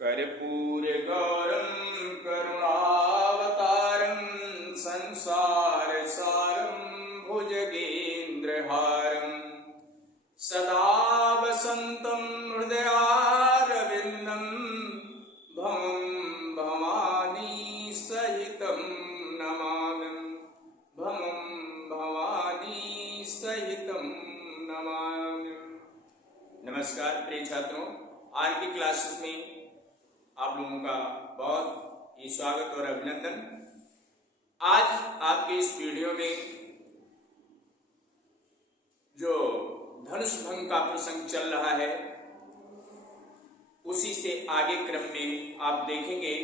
कर्पूरगौरं करुणावतारं संसारसारं भुजगेन्द्रहारं सदा वसन्तं हृदयारविन्दं भवं भवानी सहितं नमामि भवं भवानी सहितं नमामि। नमस्कार प्रिय छात्रों, आज की क्लासेस में आप लोगों का बहुत ही स्वागत और अभिनंदन। आज आपके इस वीडियो में जो धनुष भंग का प्रसंग चल रहा है उसी से आगे क्रम में आप देखेंगे।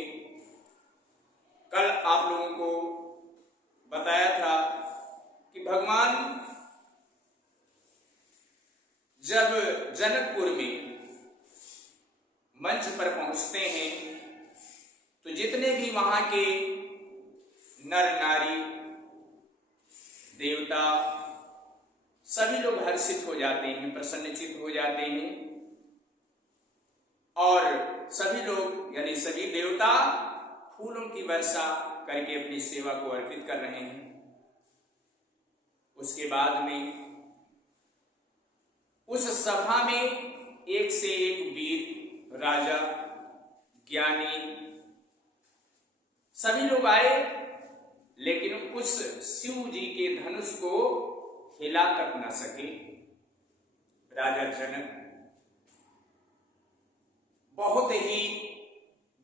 कल आप लोगों को बताया था कि भगवान जब जनकपुर में मंच पर पहुंचते हैं तो जितने भी वहां के नर नारी देवता सभी लोग हर्षित हो जाते हैं, प्रसन्नचित हो जाते हैं और सभी लोग यानी सभी देवता फूलों की वर्षा करके अपनी सेवा को अर्पित कर रहे हैं। उसके बाद में उस सभा में एक से एक वीर, राजा, ज्ञानी सभी लोग आए, लेकिन उस शिव जी के धनुष को हिला तक न सके। राजा जनक बहुत ही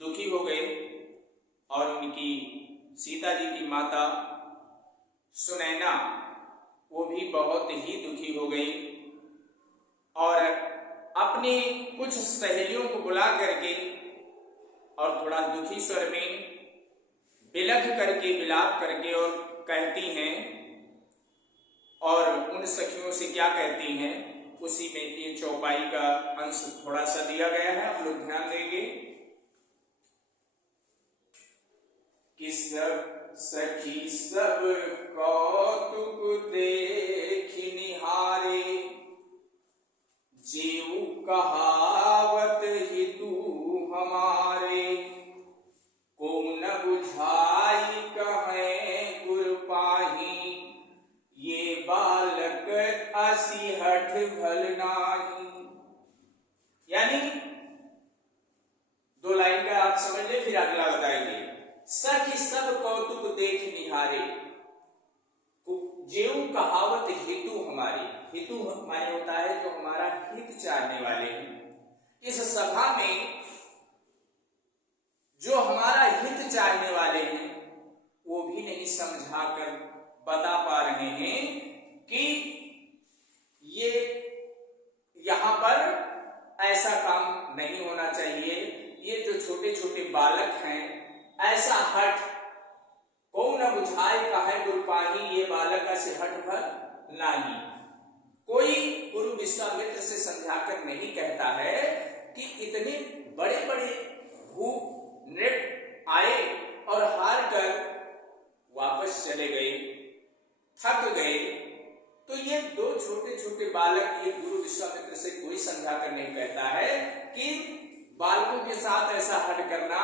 दुखी हो गए और उनकी सीता जी की माता सुनैना वो भी बहुत ही दुखी हो गई और अपने कुछ सहेलियों को बुला करके और थोड़ा दुखी स्वर में बिलख करके विलाप करके और कहती हैं, और उन सखियों से क्या कहती हैं उसी में ये चौपाई का अंश थोड़ा सा दिया गया है, आप लोग ध्यान देंगे कि सब सखी सब कौतुक देखि निहारे, जीव कहावत हितु हमारे, को न बुझाई कहे गुर पाही, ये बालक असिहठ भल नाही। यानी दो लाइन का आप समझ ले, फिर अगला बताएंगे। सखी सब कौतुक देख निहारे, जेऊ कहावत हेतु हमारे। हेतु माने होता है जो हमारा हित चाहने वाले हैं। इस सभा में जो हमारा हित चाहने वाले हैं वो भी नहीं समझा कर बता पा रहे हैं कि ये यहां पर ऐसा काम नहीं होना चाहिए। ये जो छोटे छोटे बालक हैं, ऐसा हठ को न बुझाए कहे गुरु पाही, ये बालक ऐसे हठ भर नहीं। कोई गुरु विश्वामित्र से समझाकर नहीं कहता है कि इतने बड़े बड़े भूप नृप आए और हार कर वापस चले गए, थक गए, तो ये दो छोटे छोटे बालक, ये गुरु विश्वामित्र से कोई समझाकर नहीं कहता है कि बालकों के साथ ऐसा हट करना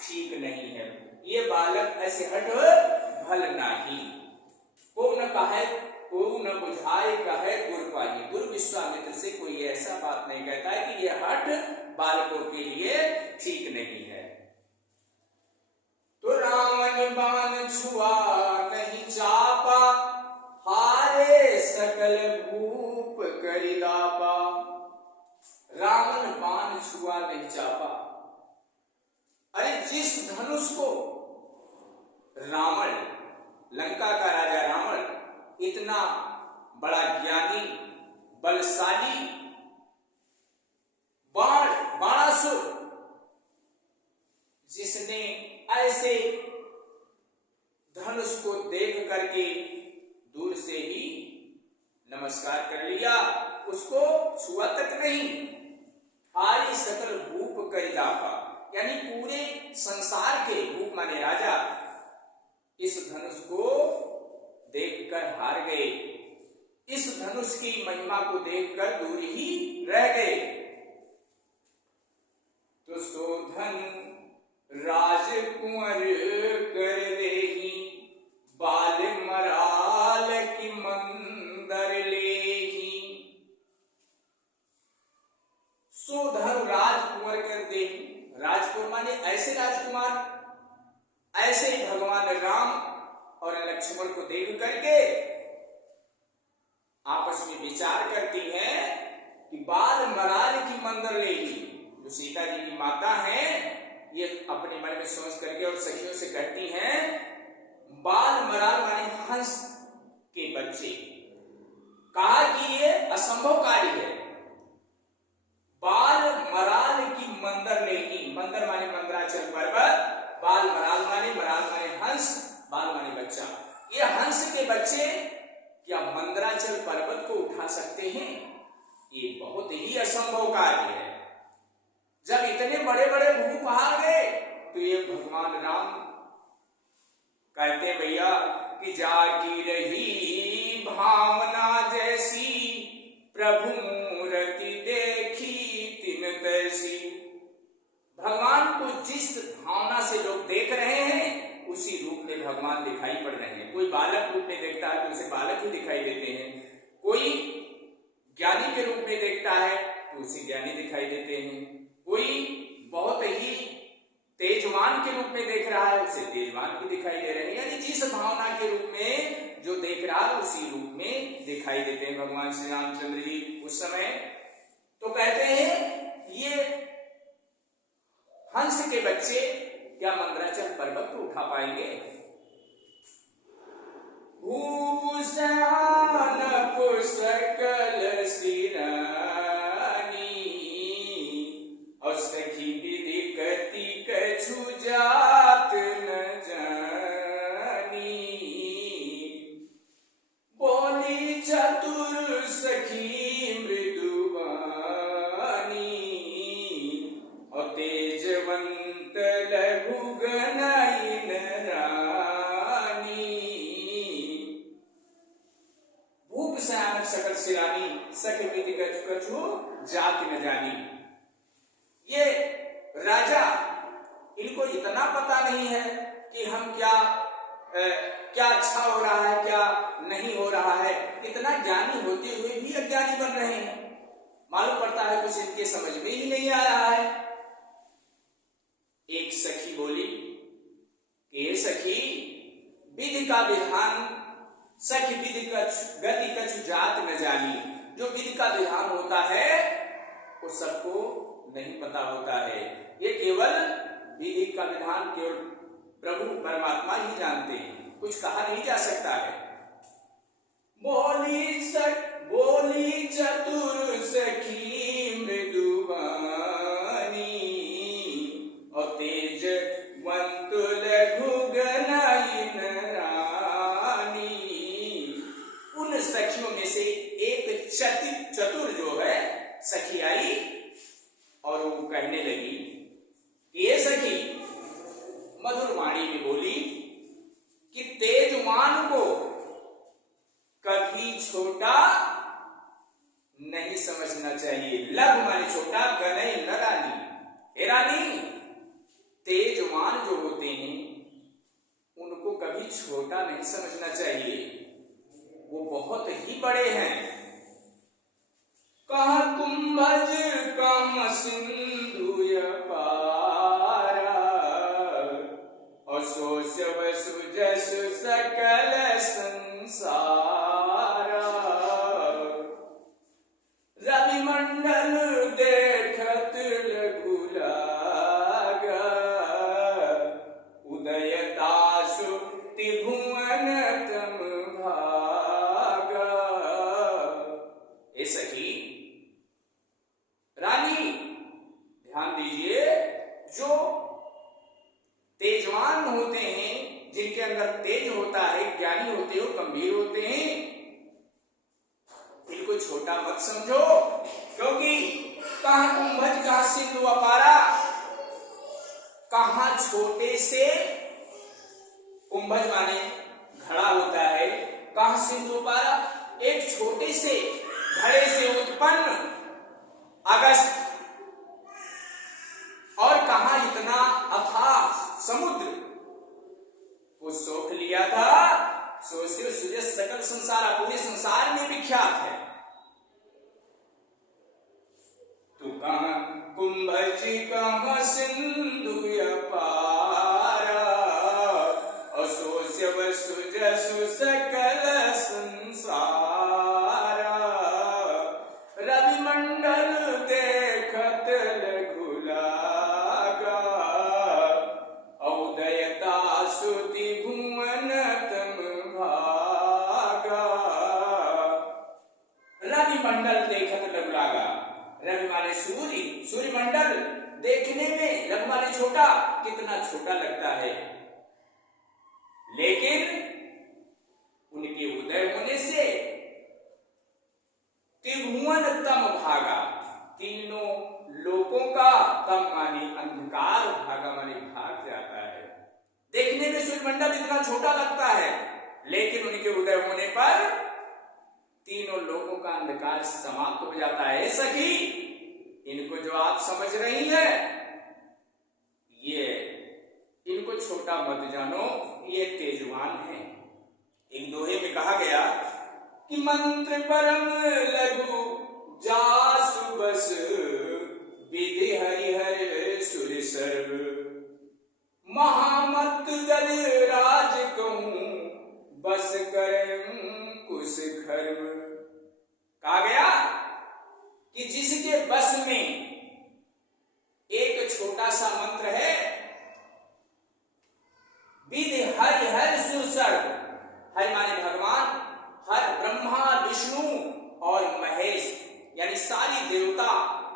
ठीक नहीं है। ये बालक ऐसे हट भल नहीं। को न कहे को न बुझाए कहे गुरु पाही, गुरु विश्वामित्र से कोई ऐसा बात नहीं कहता है कि यह हट बालकों के लिए ठीक नहीं है। तो रावण बाण छुआ नहीं चापा, हारे सकल भूप करिदापा। रावण बाण छुआ नहीं चापा। अरे जिस धनुष को रावण, लंका का राजा रावण, इतना बड़ा ज्ञानी बलशाली बाणासुर, जिसने ऐसे धनुष को देख करके दूर से ही नमस्कार कर लिया, उसको छुआ तक नहीं। हारी सकल भूप करिदापा, यानी पूरे संसार के भूप माने राजा इस धनुष को देखकर हार गए, इस धनुष की महिमा को देखकर दूर ही रह गए। तो सो सोधन राजकुंवर कर देही, बाल मराल की मंदर लेही। सोधन राजकुंवर कर देही, राजकुमार माने ऐसे राजकुमार, ऐसे ही भगवान राम और लक्ष्मण को देख करके आपस में विचार करती हैं कि बाल मराल की मंदर लेगी। जो सीता जी की माता हैं, ये अपने मन में सोच करके और सखियों से कहती हैं, बाल मराल माने हंस के बच्चे। कहा कि ये असंभव कार्य है। बाल मराल की मंदर लेगी, मंदर माने मंदराचल पर्वत, बाल मराल माने हंस, बाल माने बच्चा। ये हंस के बच्चे क्या मंदराचल पर्वत को उठा सकते हैं? ये बहुत ही असंभव कार्य है। जब इतने बड़े बड़े भू पहाड़ गए तो ये भगवान राम कहते भैया कि जागी रही भावना जैसी, प्रभु मूर्ति देखी तिन तैसी। भगवान को जिस भावना से लोग देख रहे हैं उसी रूप में भगवान दिखाई पड़ रहे हैं। कोई बालक रूप में देखता है तो उसे बालक ही दिखाई देते हैं, कोई ज्ञानी के रूप में देखता है तो उसे ज्ञानी दिखाई देते हैं, कोई बहुत ही तेजवान के रूप में देख रहा है उसे तेजवान ही दिखाई दे रहे हैं। यानी जिस भावना के रूप में जो देख रहा है उसी रूप में दिखाई देते हैं भगवान श्री रामचंद्र जी उस समय। तो कहते हैं ये हंस के बच्चे क्या मंदराचल पर्वत को उठा पाएंगे? भूषण सकल सिरानी, और सखी विधि कति कछु जात न जानी। बोली चतुर सखी मृदुवानी, और तेजवंत लघु गनयन रानी। भूप सयानक सकल सिरानी, सखी विधि कछु जात न जानी। ये राजा, इनको इतना पता नहीं है कि हम क्या अच्छा हो रहा है क्या नहीं हो रहा है। इतना ज्ञानी होते हुए भी अज्ञानी बन रहे हैं। मालूम पड़ता है कुछ इनके समझ में ही नहीं आ रहा है। एक सखी बोली कि सखी विधि का विधान, सखी विधि गति कछु जात न जानी। जो विधि का विधान होता है वो सबको नहीं पता होता है। ये केवल विधि का विधान केवल प्रभु परमात्मा ही जानते हैं, कुछ कहा नहीं जा सकता है। बोली चतुर सखी मृदुवानी, और तेजवंत लघु गनयन रानी। उन सखियों में से एक चतुर जो है सखी आई और वो कहने लगी, ये सखी मधुर वाणी में बोली कि तेजवान को कभी छोटा नहीं समझना चाहिए। लघु माने छोटा, गनय न रानी। हे रानी, तेजवान जो होते हैं उनको कभी छोटा नहीं समझना चाहिए, वो बहुत ही बड़े हैं। कहा कुंभज कहाँ सिंधु पारा, और सोच बसु जसु सकल संसारा। रवि मंडल देखत लघु लागा, उदयतासु त्रिभुवन तम भागा। ए सखी रानी, ध्यान दीजिए, जो तेजवान होते हैं, जिनके अंदर तेज होता है, ज्ञानी होते हो, गंभीर होते हैं, इनको छोटा मत समझो। क्योंकि कहां कुंभज कहां सिंधु अपारा, कहां छोटे से कुंभज माने घड़ा होता है, कहां सिंधु अपारा एक छोटे से घड़े से उत्पन्न अगस्त, और कहां समुद्र को सोख लिया था, सो सूर्य सकल संसार पूरे संसार में विख्यात है। तू कहां कुंभज कहां सिंधु अपारा, असोस्य वसु जसु सकल संसारा। रवि मंडल देखत लघु लागा, औदयता सुति भुवन तम भागा। रवि मंडल देखत लघु लागा, रवि माने सूर्य, सूर्य मंडल देखने में रवि माने छोटा, कितना छोटा लगता है, लेकिन उनके उदय होने से त्रिभुवन तम भागा, तीनों लोकों का तम माने अंधकार, भागा माने भाग जाता है। देखने में सूर्यमंडल इतना छोटा लगता है, लेकिन उनके उदय होने पर तीनों लोकों का अंधकार समाप्त हो जाता है। सखी, इनको जो आप समझ रही हैं, ये इनको छोटा मत जानो, ये तेजवान है। एक दोहे में कहा गया कि मंत्र परम लघु जासु बस, विधि हरिहर सुर सर्व, महामत गज राज कहूं बस करम कुश खर्व। कहा गया कि जिसके बस में एक छोटा सा मंत्र है, विधि हरि हर सुसर्ग, हरि माने भगवान, हर ब्रह्मा विष्णु और महेश यानी सारी देवता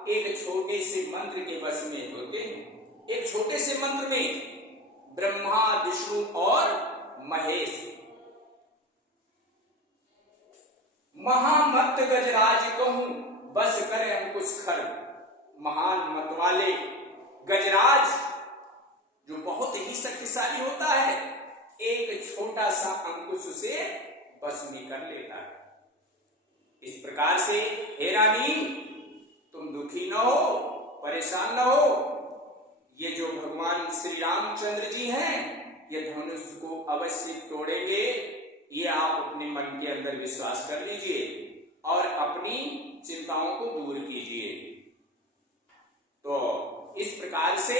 एक छोटे से मंत्र के बस में होते हैं। एक छोटे से मंत्र में ब्रह्मा विष्णु और महेश। महामत गजराज कहूं बस करे अंकुश खर, महान मत वाले गजराज जो बहुत ही शक्तिशाली होता है, एक छोटा सा अंकुश उसे बस में कर लेता है। इस प्रकार से हे रानी, तुम दुखी न हो, परेशान न हो। ये जो भगवान श्री रामचंद्र जी हैं, ये धनुष को अवश्य तोड़ेंगे, ये आप अपने मन के अंदर विश्वास कर लीजिए और अपनी चिंताओं को दूर कीजिए। तो इस प्रकार से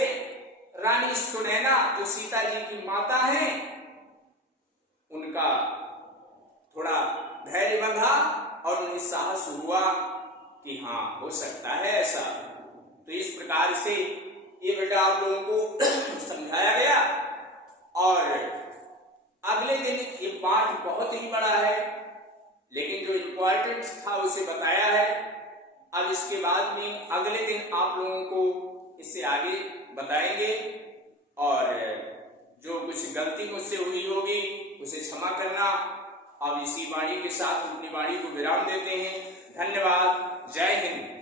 रानी सुनैना जो सीता जी की माता हैं, उनका थोड़ा धैर्य बंधा और उन्हें साहस हुआ कि हाँ, हो सकता है ऐसा। तो इस प्रकार से ये बेटा आप लोगों को समझाया गया। और अगले दिन ये पाठ बहुत ही बड़ा है, लेकिन जो इम्पोर्टेंट था उसे बताया है। अब इसके बाद में अगले दिन आप लोगों को इससे आगे बताएंगे, और जो कुछ गलती मुझसे हुई होगी उसे क्षमा करना। अब इसी वाणी के साथ अपनी वाणी को विराम देते हैं। धन्यवाद। जय हिंद।